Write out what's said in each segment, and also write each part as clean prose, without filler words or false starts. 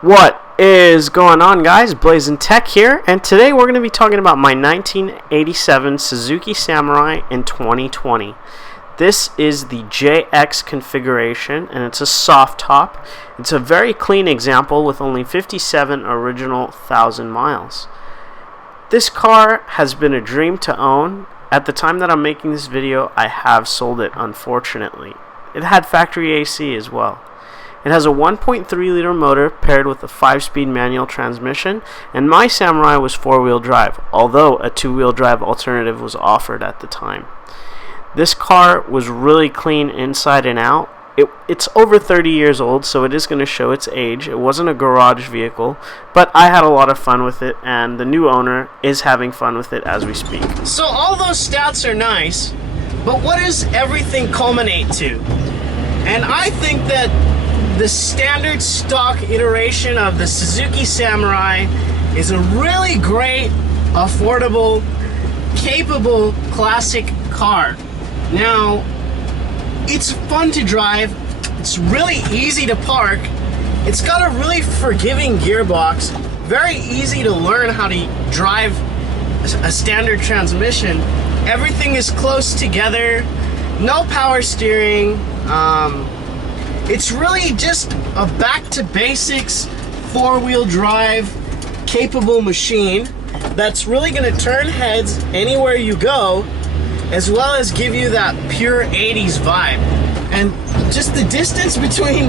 What is going on, guys? Blazing Tech here, and today we're going to be talking about my 1987 Suzuki Samurai in 2020. This is the JX configuration, and it's a soft top. It's a very clean example with only 57 original 1,000 miles. This car has been a dream to own. At the time that I'm making this video, I have sold it, unfortunately. It had factory AC as well. It has a 1.3 liter motor paired with a 5-speed manual transmission, and my Samurai was 4-wheel drive, although a 2-wheel drive alternative was offered at the time. This car was really clean inside and out. It's over 30 years old, so it is going to show its age. It wasn't a garage vehicle, but I had a lot of fun with it, and the new owner is having fun with it as we speak. So all those stats are nice, but what does everything culminate to? And I think that the standard stock iteration of the Suzuki Samurai is a really great, affordable, capable, classic car. Now, it's fun to drive, it's really easy to park, it's got a really forgiving gearbox, very easy to learn how to drive a standard transmission. Everything is close together, no power steering. It's really just a back-to-basics 4-wheel drive capable machine that's really going to turn heads anywhere you go, as well as give you that pure 80s vibe. And just the distance between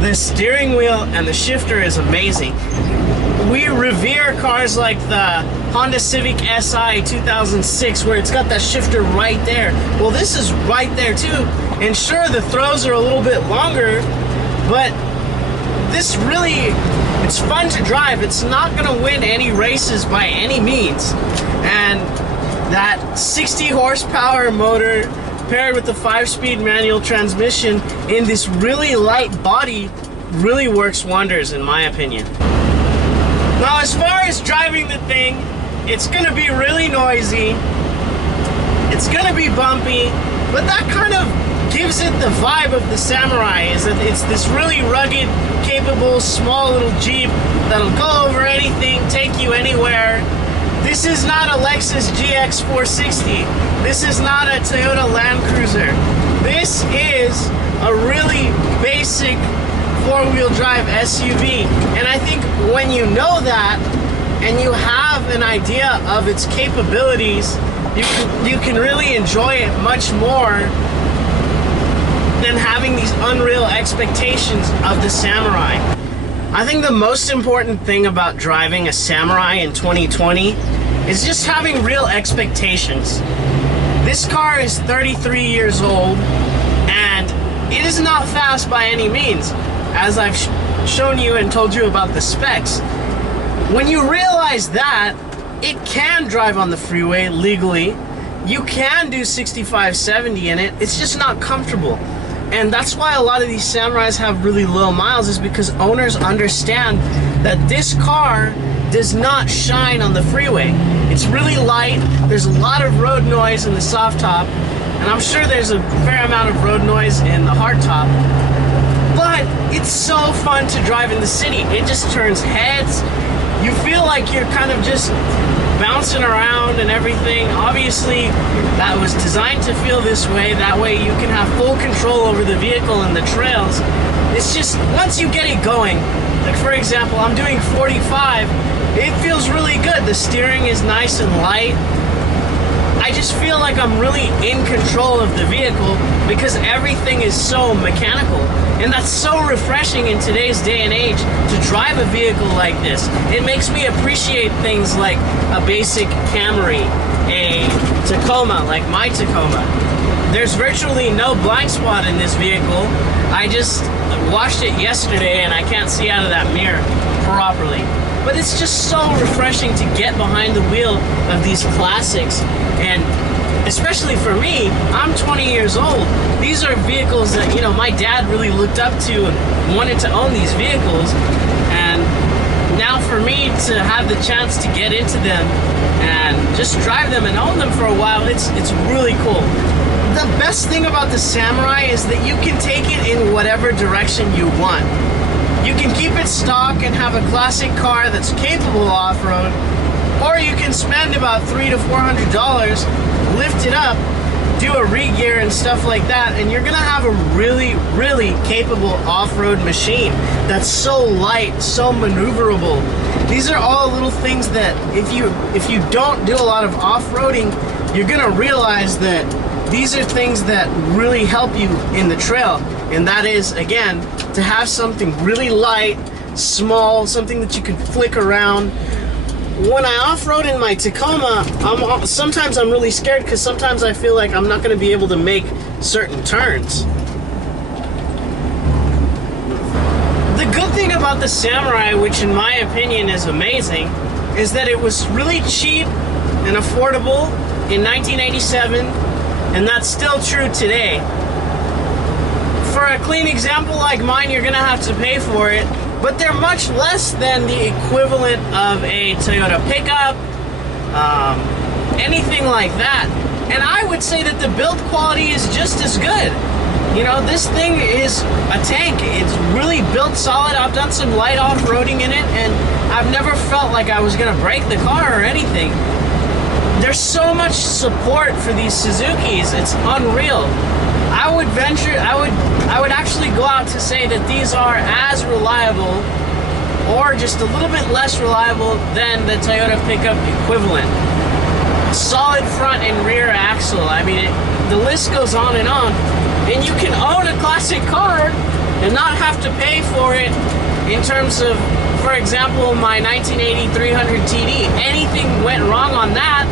the steering wheel and the shifter is amazing. We revere cars like the Honda Civic Si 2006 where it's got that shifter right there. Well, this is right there too. And sure, the throws are a little bit longer, but this really, it's fun to drive. It's not going to win any races by any means. And that 60 horsepower motor paired with the 5-speed manual transmission in this really light body really works wonders, in my opinion. Now, as far as driving the thing, it's going to be really noisy. It's going to be bumpy, but that kind of gives it the vibe of the Samurai, is that it's this really rugged, capable, small little Jeep that'll go over anything, take you anywhere. This is not a Lexus GX 460. This is not a Toyota Land Cruiser. This is a really basic 4-wheel drive SUV. And I think when you know that, and you have an idea of its capabilities, you can really enjoy it much more than having these unreal expectations of the Samurai. I think the most important thing about driving a Samurai in 2020 is just having real expectations. This car is 33 years old, and it is not fast by any means, as I've shown you and told you about the specs. When you realize that, it can drive on the freeway legally. You can do 65, 70 in it. It's just not comfortable. And that's why a lot of these Samurais have really low miles, is because owners understand that this car does not shine on the freeway. It's really light. There's a lot of road noise in the soft top, and I'm sure there's a fair amount of road noise in the hard top. But it's so fun to drive in the city. It just turns heads. You feel like you're kind of just bouncing around and everything. Obviously, that was designed to feel this way. That way you can have full control over the vehicle and the trails. It's just, once you get it going, like for example, I'm doing 45, it feels really good. The steering is nice and light. I just feel like I'm really in control of the vehicle because everything is so mechanical. And that's so refreshing in today's day and age to drive a vehicle like this. It makes me appreciate things like a basic Camry, a Tacoma, like my Tacoma. There's virtually no blind spot in this vehicle. I just washed it yesterday and I can't see out of that mirror properly. But it's just so refreshing to get behind the wheel of these classics. And especially for me, I'm 20 years old. These are vehicles that, you know, my dad really looked up to and wanted to own these vehicles. And now for me to have the chance to get into them and just drive them and own them for a while, it's really cool. The best thing about the Samurai is that you can take it in whatever direction you want. You can keep it stock and have a classic car that's capable off-road, or you can spend about $300 to $400, lift it up, do a re-gear and stuff like that, and you're gonna have a really, really capable off-road machine that's so light, so maneuverable. These are all little things that if you don't do a lot of off-roading, you're gonna realize that these are things that really help you in the trail. And that is, again, to have something really light, small, something that you can flick around. When I off-road in my Tacoma, sometimes I'm really scared because sometimes I feel like I'm not going to be able to make certain turns. The good thing about the Samurai, which in my opinion is amazing, is that it was really cheap and affordable in 1987, and that's still true today. For a clean example like mine, you're going to have to pay for it, but they're much less than the equivalent of a Toyota pickup, anything like that. And I would say that the build quality is just as good. You know, this thing is a tank. It's really built solid. I've done some light off-roading in it, and I've never felt like I was going to break the car or anything. There's so much support for these Suzukis, it's unreal. I would actually go out to say that these are as reliable or just a little bit less reliable than the Toyota pickup equivalent. Solid front and rear axle. I mean, the list goes on. And you can own a classic car and not have to pay for it in terms of, for example, my 1980 300 TD. Anything went wrong on that,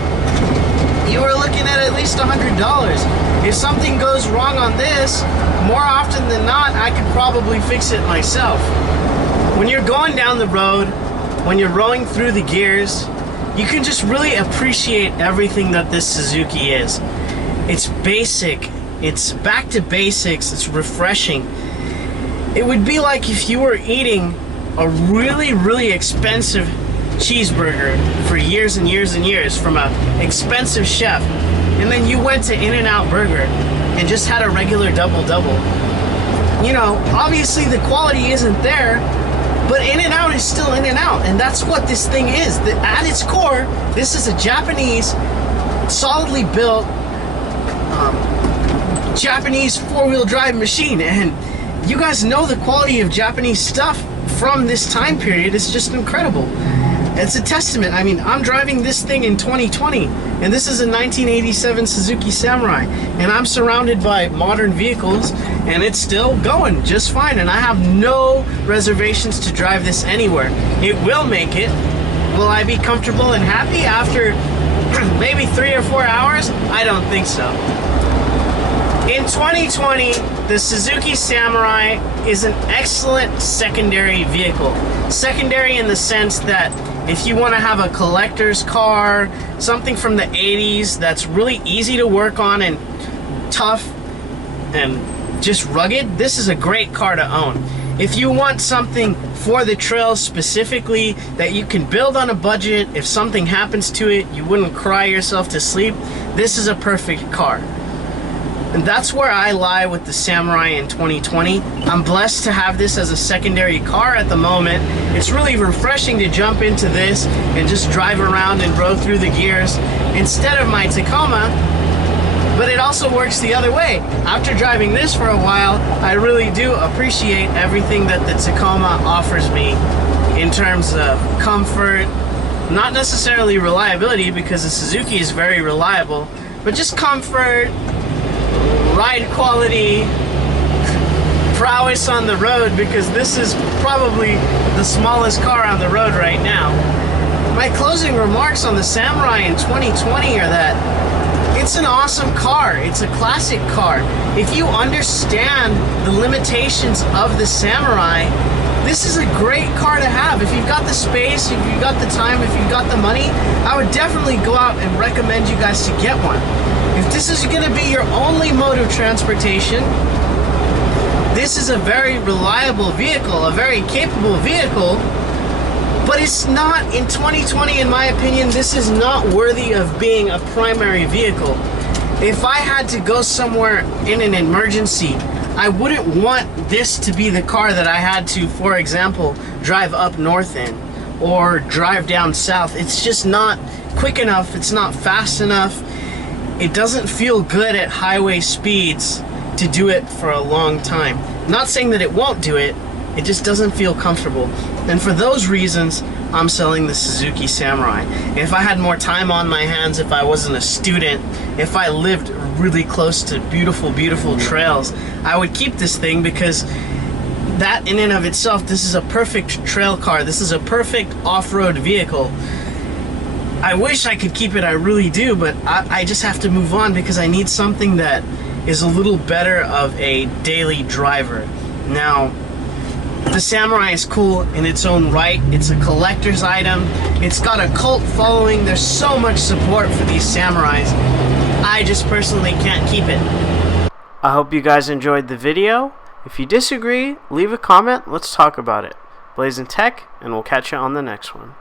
you were looking at least $100. If something goes wrong on this, more often than not, I could probably fix it myself. When you're going down the road, when you're rowing through the gears, you can just really appreciate everything that this Suzuki is. It's basic, it's back to basics, it's refreshing. It would be like if you were eating a really, really expensive cheeseburger for years and years and years from an expensive chef, and then you went to In-N-Out Burger and just had a regular double-double. You know, obviously the quality isn't there, but In-N-Out is still In-N-Out, and that's what this thing is. At its core, this is a Japanese, solidly built, Japanese four-wheel drive machine, and you guys know the quality of Japanese stuff from this time period is just incredible. It's a testament. I mean, I'm driving this thing in 2020, and this is a 1987 Suzuki Samurai, and I'm surrounded by modern vehicles, and it's still going just fine, and I have no reservations to drive this anywhere. It will make it. Will I be comfortable and happy after maybe 3 or 4 hours? I don't think so. In 2020, the Suzuki Samurai is an excellent secondary vehicle. Secondary in the sense that if you want to have a collector's car, something from the 80s that's really easy to work on and tough and just rugged, this is a great car to own. If you want something for the trails specifically that you can build on a budget, if something happens to it, you wouldn't cry yourself to sleep, this is a perfect car. And that's where I lie with the Samurai in 2020. I'm blessed to have this as a secondary car at the moment. It's really refreshing to jump into this and just drive around and row through the gears instead of my Tacoma, but it also works the other way. After driving this for a while, I really do appreciate everything that the Tacoma offers me in terms of comfort, not necessarily reliability because the Suzuki is very reliable, but just comfort, ride quality, prowess on the road, because this is probably the smallest car on the road right now. My closing remarks on the Samurai in 2020 are that it's an awesome car. It's a classic car. If you understand the limitations of the Samurai, this is a great car to have. If you've got the space, if you've got the time, if you've got the money, I would definitely go out and recommend you guys to get one. If this is going to be your only mode of transportation, this is a very reliable vehicle, a very capable vehicle, but it's not, in 2020, in my opinion, this is not worthy of being a primary vehicle. If I had to go somewhere in an emergency, I wouldn't want this to be the car that I had to, for example, drive up north in or drive down south. It's just not quick enough. It's not fast enough. It doesn't feel good at highway speeds to do it for a long time. Not saying that it won't do it, it just doesn't feel comfortable. And for those reasons, I'm selling the Suzuki Samurai. If I had more time on my hands, if I wasn't a student, if I lived really close to beautiful, beautiful trails, I would keep this thing, because that in and of itself, this is a perfect trail car. This is a perfect off-road vehicle. I wish I could keep it, I really do, but I just have to move on because I need something that is a little better of a daily driver. Now, the Samurai is cool in its own right. It's a collector's item. It's got a cult following. There's so much support for these Samurais. I just personally can't keep it. I hope you guys enjoyed the video. If you disagree, leave a comment. Let's talk about it. Blazing Tech, and we'll catch you on the next one.